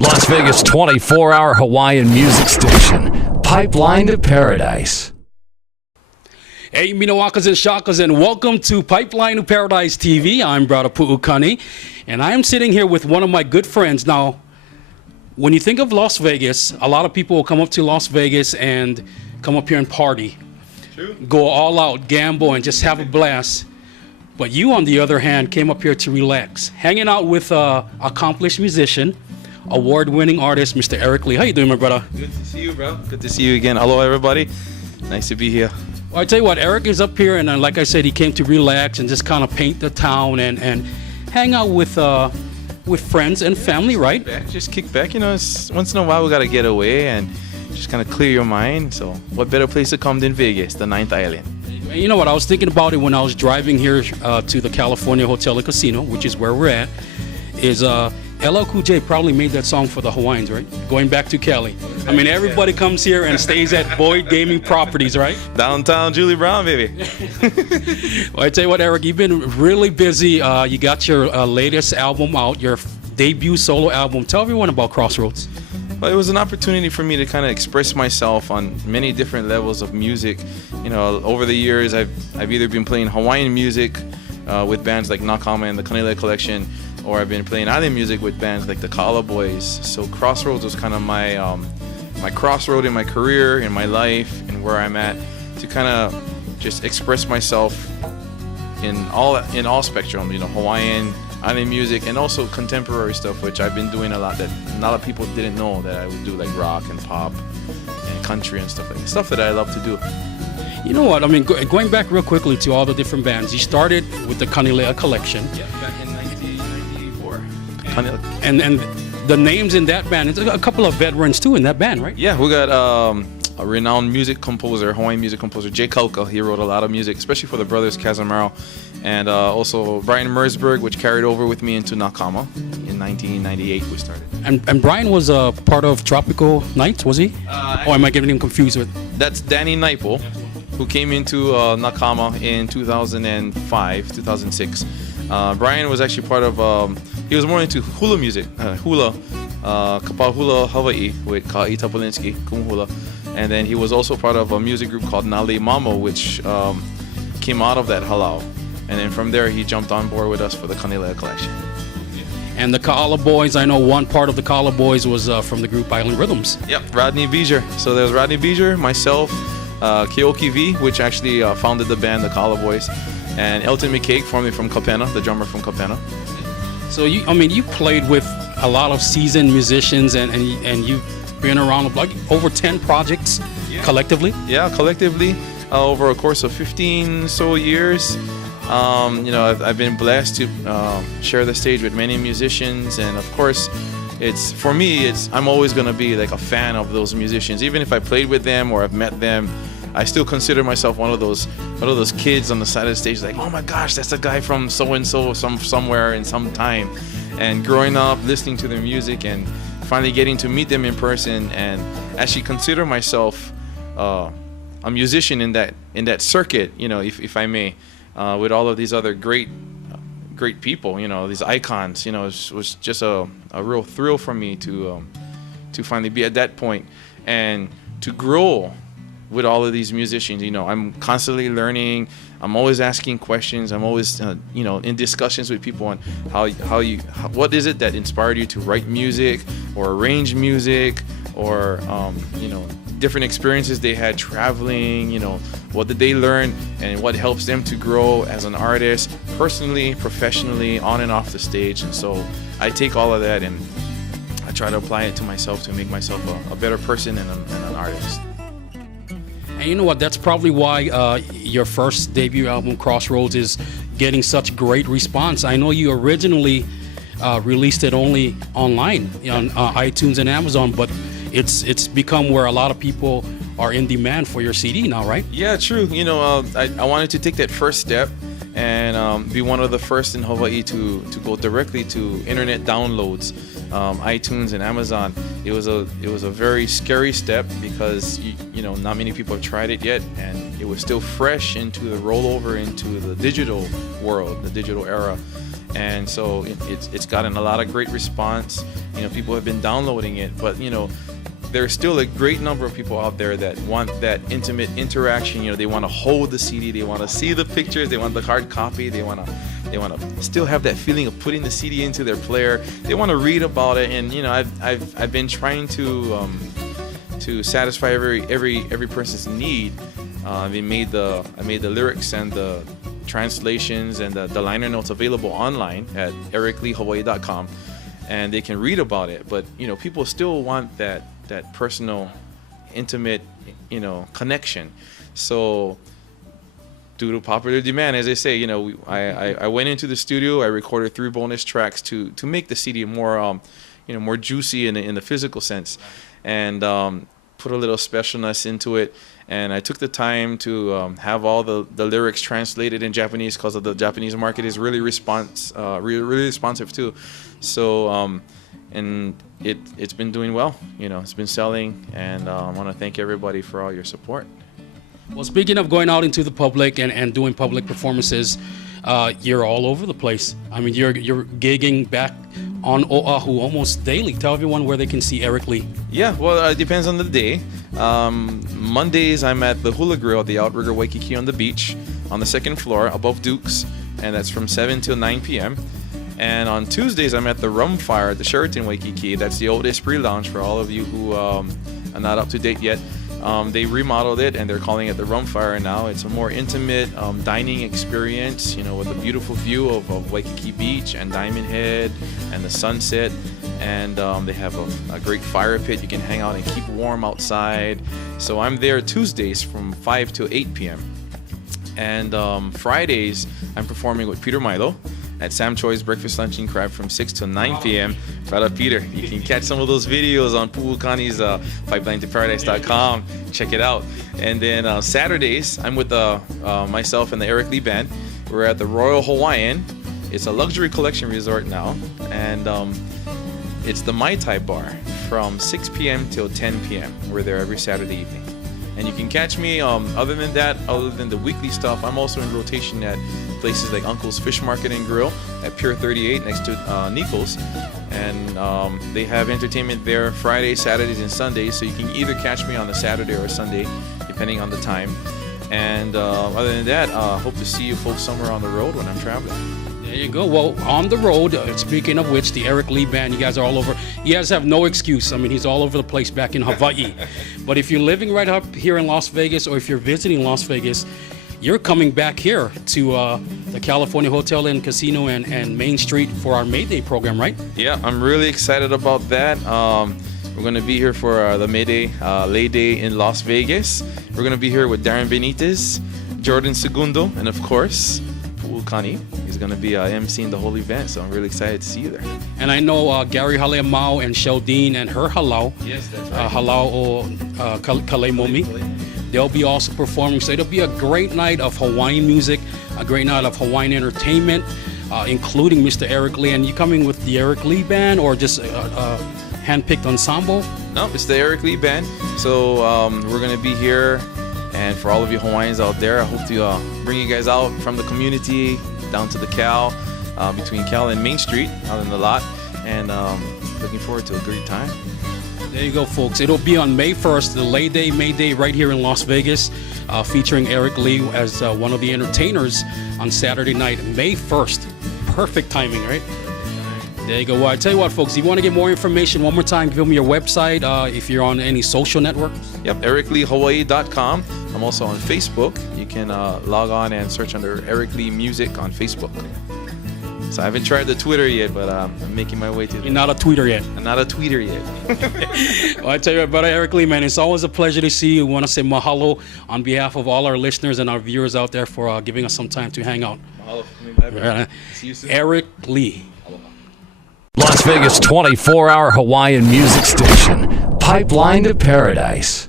Las Vegas 24-hour Hawaiian music station, Pipeline to Paradise. Hey, Minawakas and Shakas, and welcome to Pipeline to Paradise TV. I'm Brother Pu'ukani, and I am sitting here with one of my good friends. Now, when you think of Las Vegas, a lot of people will come up to Las Vegas and come up here and party. True. Go all out, gamble, and just have a blast. But you, on the other hand, came up here to relax, hanging out with an accomplished musician, award-winning artist, Mr. Eric Lee. How you doing, my brother? Good to see you, bro. Good to see you again. Hello, everybody. Nice to be here. Well, I tell you what, Eric is up here, and like I said, he came to relax and just kind of paint the town and hang out with friends and family, right? Just kick back. You know, once in a while we got to get away and just kind of clear your mind. So what better place to come than Vegas, the ninth island? You know what, I was thinking about it when I was driving here to the California Hotel and Casino, which is where we're at, is LL Cool J probably made that song for the Hawaiians, right? Going back to Cali. I mean, everybody comes here and stays at Boyd Gaming Properties, right? Downtown Julie Brown, baby. Well, I tell you what, Eric, you've been really busy. You got your latest album out, your debut solo album. Tell everyone about Crossroads. Well, it was an opportunity for me to kind of express myself on many different levels of music. You know, over the years, I've either been playing Hawaiian music with bands like Nakama and the Kanile'a Collection, or I've been playing island music with bands like the Ka'ala Boys. So Crossroads was kind of my my crossroad in my career, in my life, and where I'm at, to kind of just express myself in all spectrum. You know, Hawaiian, island music, and also contemporary stuff, which I've been doing a lot that a lot of people didn't know that I would do, like rock and pop and country and stuff like that. Stuff that I love to do. You know what? I mean, going back real quickly to all the different bands, you started with the Kanile'a Collection. Yeah, back in 1994. And the names in that band, it's a couple of veterans too in that band, right? Yeah, we got a renowned music composer, Hawaiian music composer, Jay Kauka. He wrote a lot of music, especially for the brothers Casamaro. And also Brian Mersberg, which carried over with me into Nakama. In 1998 we started. And Brian was a part of Tropical Nights, was he? Or am I getting him confused with? That's Danny Naipo, who came into Nakama in 2005, 2006. Brian was actually part of, he was more into hula music, hula, kapau hula Hawaii with Ka'i Tapalinski, kum hula. And then he was also part of a music group called Nale Mamo, which came out of that halau. And then from there, he jumped on board with us for the Kanile'a Collection. And the Ka'ala Boys, I know one part of the Ka'ala Boys was from the group Island Rhythms. Yep, Rodney Beeger. So there was Rodney Beeger, myself, Keoki V, which actually founded the band, the Ka'ala Boys, and Elton McCaig, formerly from Kapena, the drummer from Kapena. So you played with a lot of seasoned musicians, and you've been around the block, over 10 projects collectively? Yeah, collectively, over a course of 15 so years. You know, I've been blessed to share the stage with many musicians, and of course, for me, I'm always gonna be like a fan of those musicians. Even if I played with them or I've met them, I still consider myself one of those kids on the side of the stage, like, oh my gosh, that's a guy from so and so, somewhere in some time. And growing up, listening to their music, and finally getting to meet them in person, and actually consider myself a musician in that circuit, you know, if I may. With all of these other great people, you know, these icons, you know, it was just a real thrill for me to finally be at that point and to grow with all of these musicians. You know, I'm constantly learning. I'm always asking questions. I'm always, you know, in discussions with people on what is it that inspired you to write music or arrange music, or you know, different experiences they had traveling, you know, what did they learn and what helps them to grow as an artist, personally, professionally, on and off the stage. And so I take all of that and I try to apply it to myself to make myself a better person and an artist. And you know what, that's probably why your first debut album, Crossroads, is getting such great response. I know you originally released it only online on iTunes and Amazon, but it's become where a lot of people are in demand for your CD now, right? Yeah, true. You know, I wanted to take that first step and be one of the first in Hawaii to go directly to internet downloads, iTunes and Amazon. It was a very scary step because you know, not many people have tried it yet, and it was still fresh into the rollover into the digital world, the digital era. And so it's gotten a lot of great response. People have been downloading it, but there's still a great number of people out there that want that intimate interaction. They want to hold the CD, they want to see the pictures, they want the hard copy, they want to still have that feeling of putting the CD into their player. They want to read about it, and I've been trying to satisfy every person's need. I made the lyrics and the translations and the liner notes available online at ericleehawaii.com, and they can read about it. But people still want that personal, intimate, connection. So due to popular demand, as I say, I went into the studio, I recorded 3 bonus tracks to make the CD more more juicy in the physical sense, and put a little specialness into it. And I took the time to have all the lyrics translated in Japanese, because the Japanese market is really really responsive too. So and it's been doing well. It's been selling, and I want to thank everybody for all your support. Well, speaking of going out into the public and doing public performances, you're all over the place. I mean, you're gigging back on Oahu almost daily. Tell everyone where they can see Eric Lee. Yeah, well, it depends on the day. Mondays, I'm at the Hula Grill at the Outrigger Waikiki on the beach on the 2nd floor above Duke's, and that's from 7 till 9 p.m. And on Tuesdays, I'm at the Rum Fire at the Sheraton Waikiki. That's the old Esprit Lounge for all of you who are not up to date yet. They remodeled it, and they're calling it the Rum Fire now. It's a more intimate dining experience, with a beautiful view of Waikiki Beach and Diamond Head and the sunset. And they have a great fire pit. You can hang out and keep warm outside. So I'm there Tuesdays from 5 to 8 p.m. And Fridays, I'm performing with Peter Milo at Sam Choi's Breakfast, Lunch, and Crab from 6 to 9 p.m. Shout out Peter. You can catch some of those videos on Pu'ukani's pipelinetoparadise.com. Check it out. And then Saturdays, I'm with myself and the Eric Lee Band. We're at the Royal Hawaiian. It's a luxury collection resort now. And it's the Mai Tai Bar from 6 p.m. till 10 p.m. We're there every Saturday evening. And you can catch me, other than the weekly stuff, I'm also in rotation at places like Uncle's Fish Market and Grill at Pier 38 next to Nico's. And they have entertainment there Fridays, Saturdays, and Sundays. So you can either catch me on a Saturday or a Sunday, depending on the time. And other than that, hope to see you folks somewhere on the road when I'm traveling. There you go. Well, on the road, speaking of which, the Eric Lee Band, you guys are all over. You guys have no excuse. I mean, he's all over the place back in Hawaii. But if you're living right up here in Las Vegas, or if you're visiting Las Vegas, you're coming back here to the California Hotel and Casino and Main Street for our May Day program, right? Yeah, I'm really excited about that. We're going to be here for the May Day, Lei Day in Las Vegas. We're going to be here with Darren Benitez, Jordan Segundo, and of course, Pu'ukani. He's going to be emceeing the whole event, so I'm really excited to see you there. And I know Gary Haleamau and Sheldine and her halau. Yes, that's right. Halau o Kalemomi. They'll be also performing, so it'll be a great night of Hawaiian music, a great night of Hawaiian entertainment, including Mr. Eric Lee. And you coming with the Eric Lee Band or just a hand-picked ensemble? No, it's the Eric Lee Band. So we're going to be here, and for all of you Hawaiians out there, I hope to bring you guys out from the community down to the Cal, between Cal and Main Street, out in the lot, and looking forward to a great time. There you go, folks. It'll be on May 1st, the Lei Day, May Day, right here in Las Vegas, featuring Eric Lee as one of the entertainers on Saturday night, May 1st. Perfect timing, right? There you go. Well, I tell you what, folks, if you want to get more information, one more time, give them your website, if you're on any social networks. Yep, ericleehawaii.com. I'm also on Facebook. You can log on and search under Eric Lee Music on Facebook. So I haven't tried the Twitter yet, but I'm making my way to You're not a tweeter yet. I'm not a tweeter yet. Well, I tell you what, brother Eric Lee, man, it's always a pleasure to see you. We want to say mahalo on behalf of all our listeners and our viewers out there for giving us some time to hang out. Mahalo. See you soon. Eric Lee. Las Vegas' 24-hour Hawaiian music station, Pipeline to Paradise.